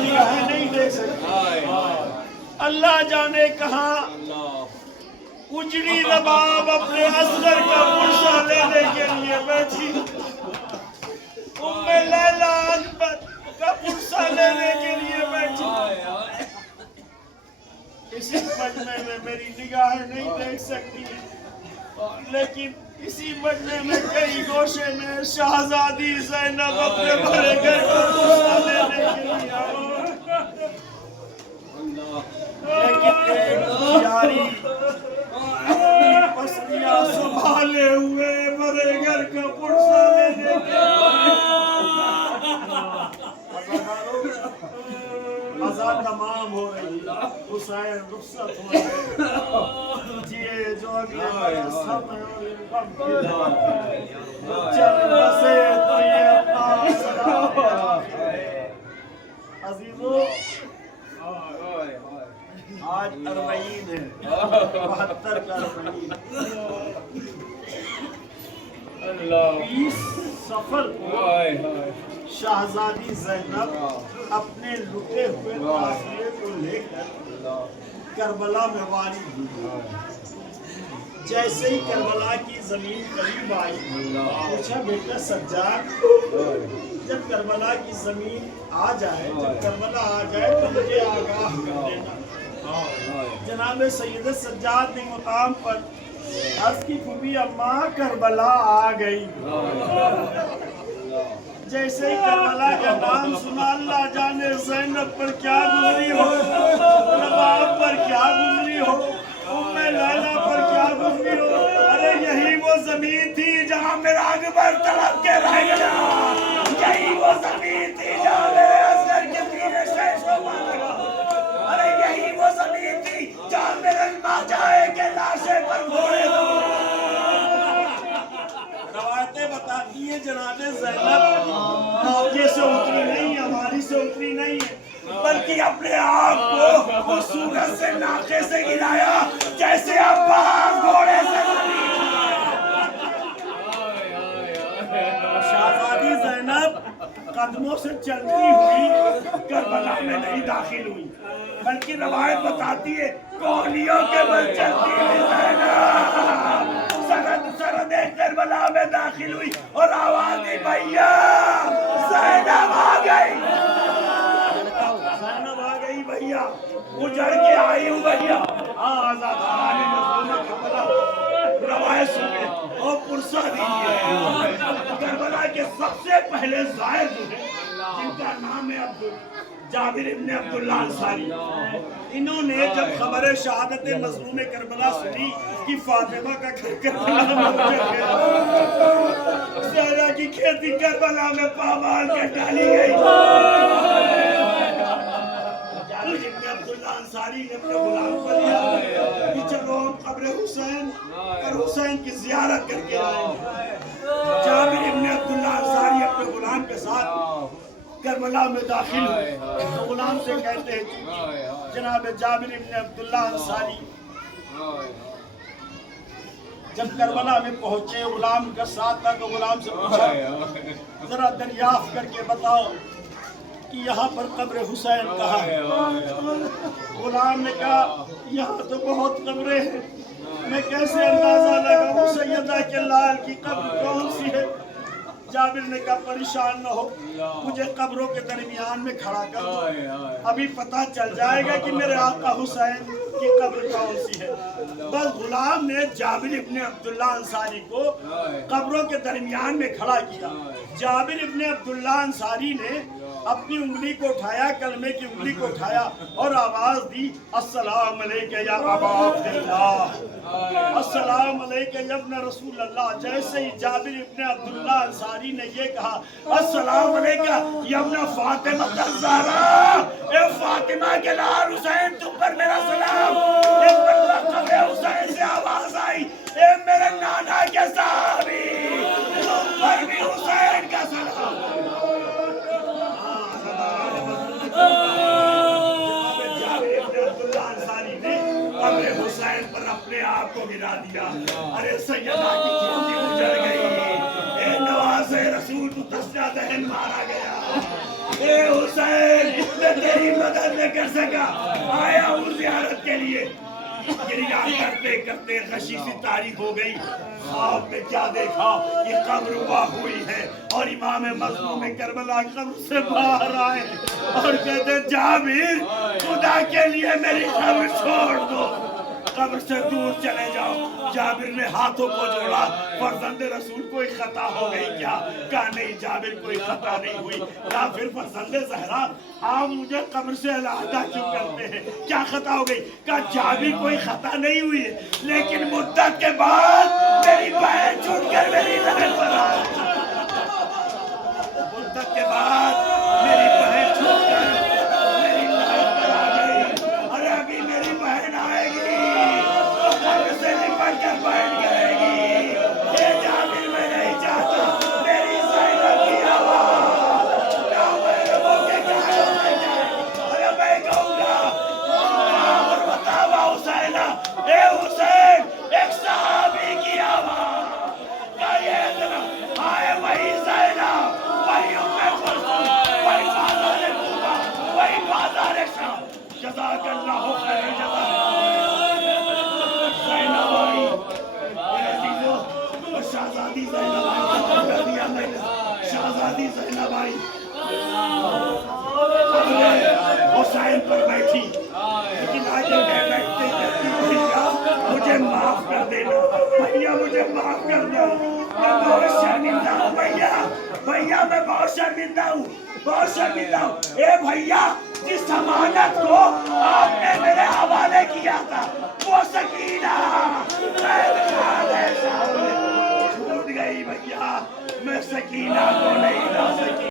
निगाहें नहीं देख सकती। अल्लाह जाने कहाँ उजड़ी रबाब अपने असगर का पुरसा लेने के लिए बैठी, उम्मे लैला अकबर का पुरसा लेने के लिए बैठी। इसी मजमे में मेरी निगाहें नहीं देख सकती, लेकिन इसी मजमे में कई गोशे में शहजादी ज़ैनब अपने भरे घर का पुरसा लेने के लिए आई। लेकिन एक यारी पसलियां संभाले हुए भरे घर का पुरसा लेने के अज़ान तमाम हो रही है, हुसैन रुखसत हो रहे जिए जो अगले समय और इनकम चल बसे तो ये अपना सलाम अजीजों। आज अरबईन है, 72 का अरबईन। 20 सफर को शहजादी ज़ैनब अपने लुटे हुए काफिले को लेकर करबला में वारिद हुई। जैसे ही करबला की जमीन करीब आई, पूछा बेटा सज्जाद, जब करबला की जमीन आ जाए, जब करबला आ जाए तो मुझे आगाह कर देना। जनाब सैयद सज्जाद ने मुकाम पर अर्ज़ की, फूफी अम्मा करबला आ गई। जैसे ही करबला का नाम सुना, अल्लाह जाने ज़ैनब पर क्या गुजरी हो, रबाब पर क्या गुजरी हो, उम्मे लैला पर क्या गुजरी हो। अरे यही वो जमीन थी जहाँ मेरा अकबर तड़प के रह गया, यही वो जमीन थी जहाँ मेरे असगर के सीने से शोभा लगा। अरे यही वो जमीन थी जहाँ मेरे माजाए के लाशे पर घोड़े रवायतें बताती है जनाबे ज़ैनब मौके से उतरी नहीं, हमारी से उतरी नहीं है, बल्कि अपने आप को वो सूरज से नाके से गिराया जैसे अब्बास घोड़े से। शहजादी ज़ैनब कदमों से चलती हुई करबला में नहीं दाखिल हुई, बल्कि रवायत बताती है कोहनियों के बल चलती हुई ज़ैनब सरद करबला में दाखिल हुई और आवाज दी, भैया ज़ैनब आ गई, ज़ैनब आ गई भैया, उजड़ के आई हूँ भैया। रवायत सुने और पुरसा दीजिए। करबला के सबसे पहले ज़ाहिर जो है, जिनका नाम है जाबिर इब्न अब्दुल्ला अंसारी, इन्होंने जब खबर शहादत मज़लूम करबला सुनी कि फातिमा का घर करबला में ज़हरा की खेती करबला में पामाल कर डाली गई, जाबिर इब्न अब्दुल्ला अंसारी ने अपने गुलाम को लिया कि चलो हम कब्र हुसैन और हुसैन की ज़ियारत करके आए। जाबिर इब्न अब्दुल्ला अंसारी अपने गुलाम के साथ करबला में दाखिल हुए तो गुलाम से कहते हैं, जनाब जाबिर इब्न अब्दुल्ला अंसारी जब करबला में पहुंचे, गुलाम का साथ था, तो गुलाम से पूछा, जरा दरियाफ्त करके बताओ कि यहाँ पर कब्र हुसैन कहाँ है। गुलाम ने कहा, यहाँ तो बहुत कब्रें हैं, मैं कैसे अंदाजा लगाऊं सैयदा के लाल की कब्र कौन सी है। जाबिर ने कहा, परेशान न हो, मुझे कब्रों के दरमियान में खड़ा कर दो, अभी पता चल जाएगा कि मेरे आका हुसैन की कब्र कौन सी है। बस गुलाम ने जाबिर इब्न अब्दुल्ला अंसारी को कब्रों के दरमियान में खड़ा किया। जाबिर इब्न अब्दुल्ला अंसारी ने अपनी उंगली को उठाया, कलमे की उंगली को उठाया और आवाज दी, अस्सलाम अलैका या अबा अब्दुल्लाह, अस्सलाम अलैका या इब्न रसूल अल्लाह। जैसे ही जाबिर इब्न अब्दुल्ला अंसारी ने ये कहा, अस्सलाम अलैका या इब्न फातिमा ज़हरा, ए फातिमा के लाल हुसैन, तुम पर मेरा सलाम। एक कब्र हुसैन से आवाज आई, ए मेरे नाना के साहबी, तुम पर भी हुसैन का सलाम। हुसैन पर अपने आप को गिरा दिया। अरे सैयदा की खेती उजड़ गई, ए नवाज़े रसूल तू तस्या दहन मारा गया, ए हुसैन इसने तेरी کر سکا، آیا ہوں زیارت کے لیے، گریہ کرتے کرتے غشی سی تاریخ ہو گئی، خواب میں کیا دیکھا، یہ قبر ہوا ہوئی ہے، اور امام مظلوم کربلا قبر سے باہر آئے اور کہتے جابر خدا کے لیے میری قبر چھوڑ دو، قبر سے دور چلے جاؤ۔ جابر نے ہاتھوں کو جوڑا، فرزند رسول کوئی خطا ہو گئی کیا؟ کہا نہیں جابر کوئی خطا نہیں ہوئی۔ کہا پھر فرزند زہرا آپ مجھے قبر سے علیحدہ کیوں کرتے ہیں، کیا خطا ہو گئی؟ کہا جابر کوئی خطا نہیں ہوئی ہے، لیکن مدت کے بعد میری بہن چھوٹ کر میری لہر پر آ گئی، مدت کے بعد میری بہن چھوٹ کر میری لہر پر آ گئی، اور ابھی میری بہن آئے گی قبر سے لپٹ کر بیٹھ کرے گی، یہ جابر میں نہیں چاہتا میری زینب کی آواز نہ میرے منہ کے گھروں میں جائے، اور میں کہوں گا اور بتاوا حسینہ، اے حسین ایک صحابی کی آواز کا یہ طرف آئے وہی زینب، وہی کلثوم، وہی بازار کوفہ، وہی بازار شام، جزاک اللہ خیر جزا۔ زینب آئی، اے عزیزو شہزادی زینب آئی، کر دیا میں نے، شہزادی زینب آئی حسین پر بیٹھی، لیکن آج میں بیٹھتے کہتی بھیا مجھے معاف کر دینا، بھیا مجھے معاف کر دو، میں بہت شرمندہ ہوں بھیا، بھیا میں بہت شرمندہ ہوں، بہت شرمندہ ہوں۔ اے بھیا جس امانت کو آپ نے میرے حوالے کیا تھا وہ سکینہ چھوٹ گئی بھیا، میں سکینہ کو نہیں لا سکی۔